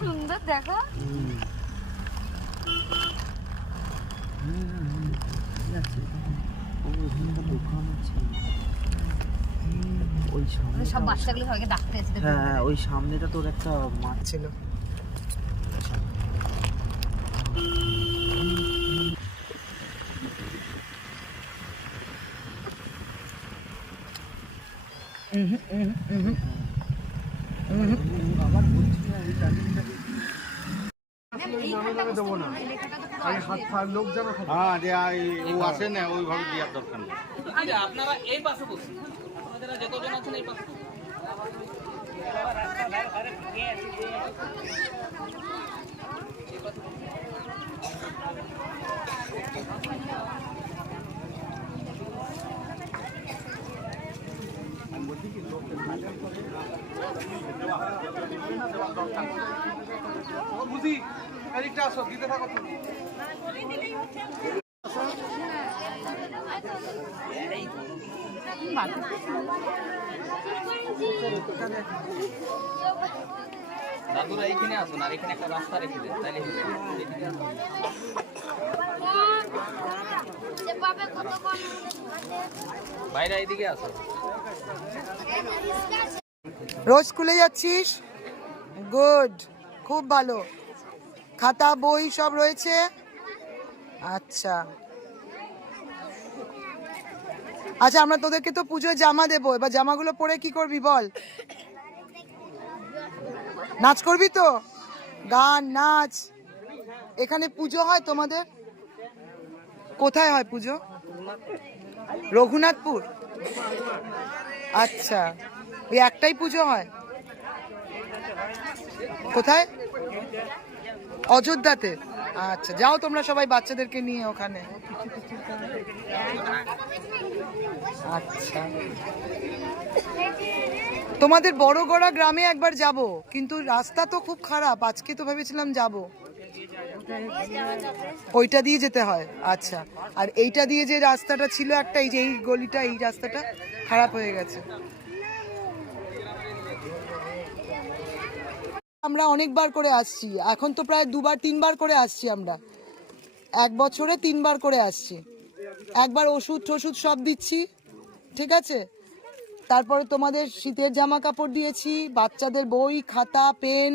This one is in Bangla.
সুন্দর দেখো। সব বাচ্চাগুলো সবাইকে ডাকতে এসেছে। হ্যাঁ, ওই সামনেটা তোর একটা মাঠ ছিল। আপনারা এই পাশে বসুন, আপনারা যতজন আছেন এই পাশে। বুঝি এদিকটা আসো, দিতে থাকো তুমি। দাদুরা এইখানে আসুন, আর এখানে একটা রাস্তা রেখে দেন, তাইলে বাইরে এইদিকে আসো। রোজ স্কুলে যাচ্ছিস? গুড, খুব ভালো। খাতা বই সব রয়েছে? আচ্ছা আচ্ছা, আমরা তোদেরকে তো পুজোয় জামা দেবো, এবার জামাগুলো পরে কি করবি বল? নাচ করবি তো? গান নাচ। এখানে পুজো হয় তোমাদের? কোথায় হয় পুজো? রঘুনাথপুর। আচ্ছা, ওই একটাই পুজো হয়? কোথায়? অযোধ্যাতে। আচ্ছা, যাও তোমরা সবাই বাচ্চাদেরকে নিয়ে ওখানে। আচ্ছা, তোমাদের বড়গড়া গ্রামে একবার যাব, কিন্তু রাস্তা তো খুব খারাপ। আজকে তো ভেবেছিলাম যাব। ওইটা দিয়ে যেতে হয়? আচ্ছা, আর এইটা দিয়ে যে রাস্তাটা ছিল একটা, এই যে এই গলিটা, এই রাস্তাটা খারাপ হয়ে গেছে। আমরা অনেকবার করে আসছি, এখন তো প্রায় 2বার 3বার করে আসছি আমরা, 1 বছরে 3বার করে আসছি। একবার ওষুধ টষুধ সব দিচ্ছি, ঠিক আছে? তারপরে তোমাদের শীতের জামা কাপড় দিয়েছি, বাচ্চাদের বই খাতা পেন